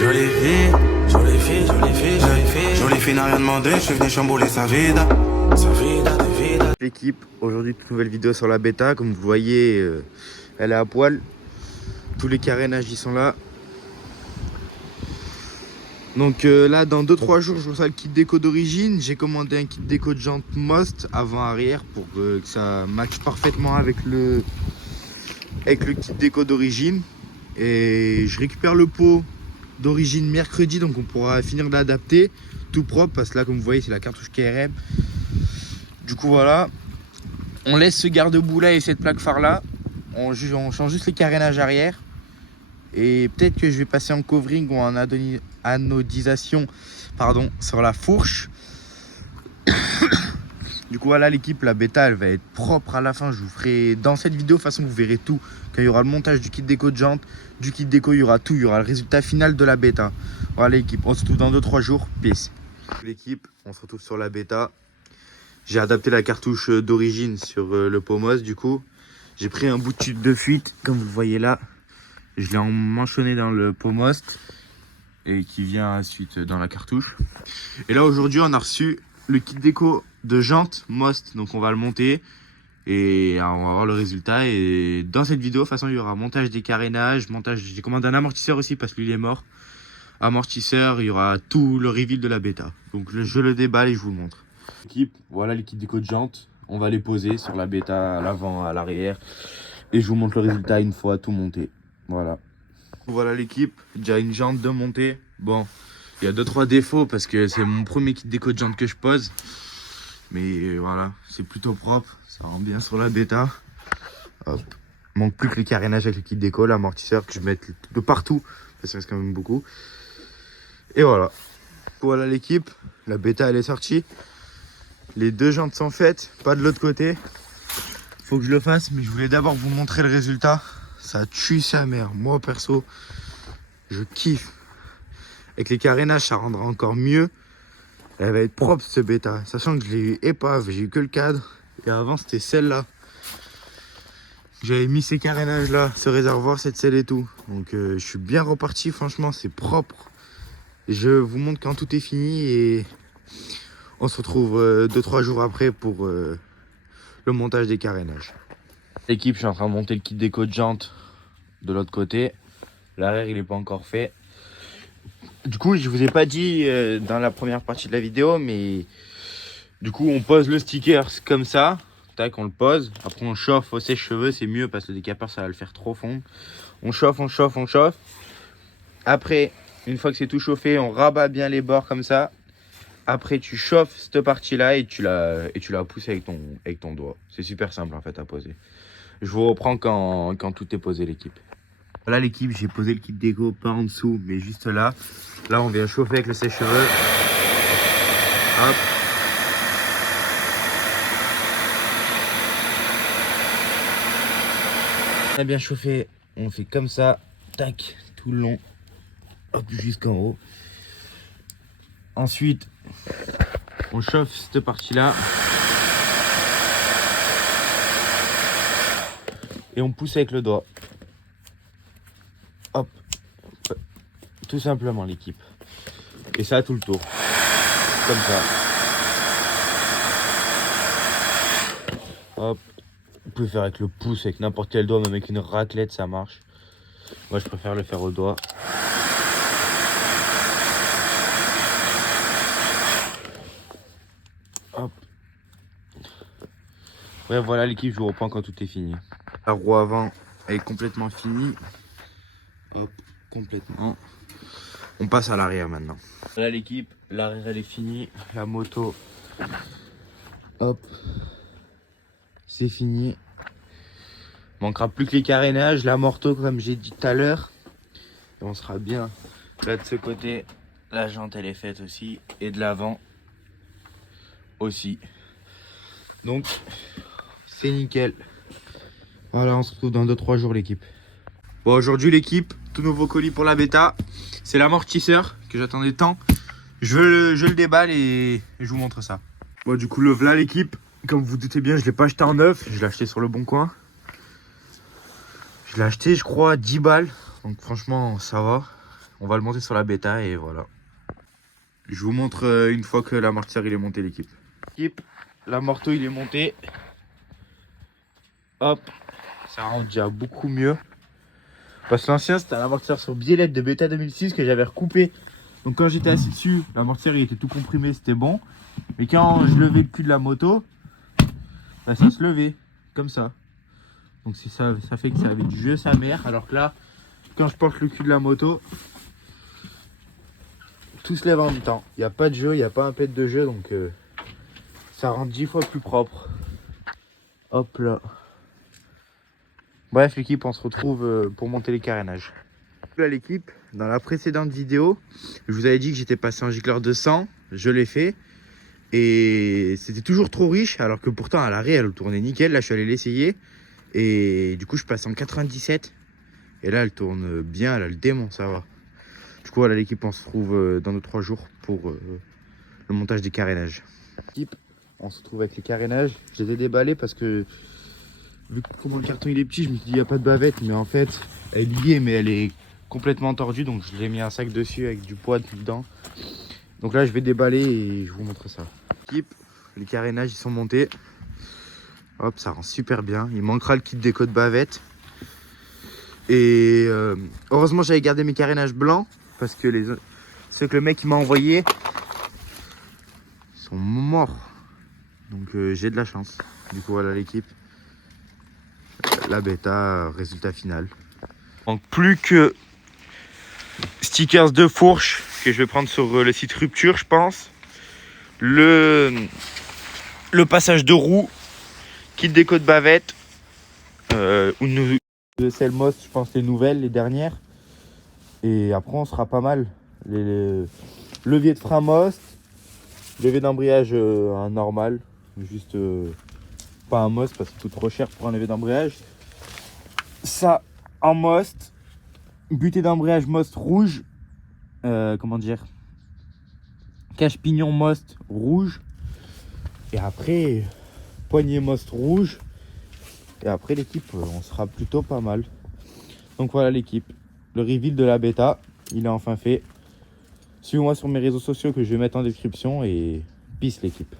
Jolie fille, jolie fille, jolie fille, jolie fille. Jolie fille n'a rien demandé, je suis venu chambouler sa vida. Sa vida, de vida. L'équipe, aujourd'hui toute nouvelle vidéo sur la bêta. Comme vous voyez, elle est à poil. Tous les carénages ils sont là. Donc là dans 2-3 jours je reçois le kit déco d'origine. J'ai commandé un kit déco de jantes Most avant-arrière pour que ça matche parfaitement avec le kit déco d'origine. Et je récupère le pot d'origine mercredi, donc on pourra finir d'adapter tout propre parce que là comme vous voyez c'est la cartouche KRM. Du coup voilà, on laisse ce garde-boue là et cette plaque phare là, on change juste les carénages arrière et peut-être que je vais passer en covering ou en anodisation sur la fourche. Du coup voilà l'équipe, la bêta elle va être propre à la fin. Je vous ferai dans cette vidéo, de toute façon vous verrez tout. Quand il y aura le montage du kit déco de jantes, du kit déco, il y aura tout, il y aura le résultat final de la bêta. Voilà l'équipe, on se retrouve dans 2-3 jours, peace. L'équipe, on se retrouve sur la bêta. J'ai adapté la cartouche d'origine sur le Pomos. Du coup j'ai pris un bout de tube de fuite comme vous le voyez là. Je l'ai emmanchonné dans le Pomos et qui vient ensuite dans la cartouche. Et là aujourd'hui on a reçu le kit déco de jantes Most, donc on va le monter et on va voir le résultat. Et dans cette vidéo de toute façon il y aura montage des carénages, j'ai commandé un amortisseur aussi parce que lui il est mort. Amortisseur, il y aura tout le reveal de la bêta, donc je le déballe et je vous le montre. Équipe, voilà les kits déco de jantes, on va les poser sur la bêta à l'avant, à l'arrière et je vous montre le résultat une fois tout monté. Voilà l'équipe, déjà une jante de montée. Bon, il y a 2-3 défauts parce que c'est mon premier kit déco de jante que je pose. Mais voilà, c'est plutôt propre, ça rend bien sur la bêta. Hop. Manque plus que les carénages avec le kit déco, l'amortisseur que je mette de partout, parce que ça reste quand même beaucoup. Et voilà. Voilà l'équipe, la bêta elle est sortie. Les deux jantes sont faites, pas de l'autre côté. Faut que je le fasse, mais je voulais d'abord vous montrer le résultat. Ça tue sa mère. Moi perso, je kiffe. Avec les carénages, ça rendra encore mieux. Elle va être propre ce bêta. Sachant que je l'ai eu épave, j'ai eu que le cadre. Et avant c'était celle-là. J'avais mis ces carénages là, ce réservoir, cette selle et tout. Donc je suis bien reparti, franchement c'est propre. Je vous montre quand tout est fini et on se retrouve 2-3 jours après pour le montage des carénages. L'équipe, je suis en train de monter le kit déco de jantes de l'autre côté. L'arrière il n'est pas encore fait. Du coup je vous ai pas dit dans la première partie de la vidéo, mais du coup on pose le sticker comme ça. Tac, on le pose. Après on chauffe au sèche-cheveux, c'est mieux parce que le décapeur ça va le faire trop fondre. On chauffe, on chauffe, on chauffe. Après, une fois que c'est tout chauffé, on rabat bien les bords comme ça. Après tu chauffes cette partie là et tu la pousses avec ton doigt. C'est super simple en fait à poser. Je vous reprends quand tout est posé l'équipe. Voilà l'équipe, j'ai posé le kit déco pas en dessous mais juste là. Là on vient chauffer avec le sèche-cheveux. Hop. On a bien chauffé, on fait comme ça, tac, tout le long, hop, jusqu'en haut. Ensuite, on chauffe cette partie-là. Et on pousse avec le doigt. Hop. Tout simplement l'équipe. Et ça tout le tour. Comme ça. Hop. Vous pouvez faire avec le pouce, avec n'importe quel doigt, même avec une raclette ça marche. Moi je préfère le faire au doigt. Hop. Ouais voilà l'équipe, je vous reprends quand tout est fini. La roue avant elle est complètement finie. Hop, complètement. On passe à l'arrière maintenant. Voilà l'équipe, l'arrière elle est finie. La moto, hop, c'est fini. Manquera plus que les carénages, la morteau comme j'ai dit tout à l'heure. Et on sera bien. Là de ce côté, la jante elle est faite aussi. Et de l'avant aussi. Donc c'est nickel. Voilà, on se retrouve dans 2-3 jours l'équipe. Bon aujourd'hui l'équipe, tout nouveau colis pour la bêta. C'est l'amortisseur que j'attendais tant. Je le déballe et je vous montre ça. Bon du coup le voilà l'équipe. Comme vous doutez bien, je l'ai pas acheté en neuf, je l'ai acheté sur le bon coin. Je l'ai acheté je crois 10 balles. Donc franchement ça va. On va le monter sur la bêta et voilà. Je vous montre une fois que l'amortisseur il est monté, l'équipe. L'amorto il est monté. Hop, ça rend déjà beaucoup mieux. Parce que l'ancien c'était un amortisseur sur biellette de bêta 2006 que j'avais recoupé. Donc quand j'étais assis dessus, l'amortisseur il était tout comprimé, c'était bon. Mais quand je levais le cul de la moto, bah, ça se levait comme ça. Donc ça fait que ça avait du jeu sa mère. Alors que là, quand je porte le cul de la moto, tout se lève en même temps. Il n'y a pas de jeu, il n'y a pas un pet de jeu. Donc ça rend 10 fois plus propre. Hop là. Bref l'équipe, on se retrouve pour monter les carénages. Là l'équipe, dans la précédente vidéo, je vous avais dit que j'étais passé en gicleur de 100. Je l'ai fait. Et c'était toujours trop riche. Alors que pourtant à l'arrêt elle tournait nickel. Là je suis allé l'essayer. Et du coup je passe en 97. Et là elle tourne bien, elle a le démon, ça va. Du coup voilà l'équipe, on se retrouve dans 2-3 jours pour le montage des carénages. L'équipe, on se retrouve avec les carénages. Je les ai déballés parce que vu comment le carton il est petit, je me suis dit il n'y a pas de bavette. Mais en fait elle est liée mais elle est complètement tordue. Donc je l'ai mis un sac dessus avec du poids dedans. Donc là je vais déballer et je vous montre ça. L'équipe, les carénages ils sont montés. Hop, ça rend super bien. Il manquera le kit déco de bavette. Et heureusement j'avais gardé mes carénages blancs. Parce que ceux que le mec m'a envoyé sont morts. Donc j'ai de la chance. Du coup voilà l'équipe. La bêta, résultat final. Donc plus que stickers de fourche que je vais prendre sur le site Rupture je pense. Le passage de roue. Kit déco de bavette. De Selmos, je pense les nouvelles, les dernières. Et après on sera pas mal. Les leviers de frein Most. Levier d'embrayage un normal. Juste pas un Most parce que c'est tout trop cher pour un levier d'embrayage. Ça en Most. Butée d'embrayage Most rouge. Comment dire, cache-pignon Most rouge. Et après poignée Most rouge. Et après l'équipe, on sera plutôt pas mal. Donc voilà l'équipe. Le reveal de la bêta, il est enfin fait. Suivez-moi sur mes réseaux sociaux que je vais mettre en description. Et peace l'équipe.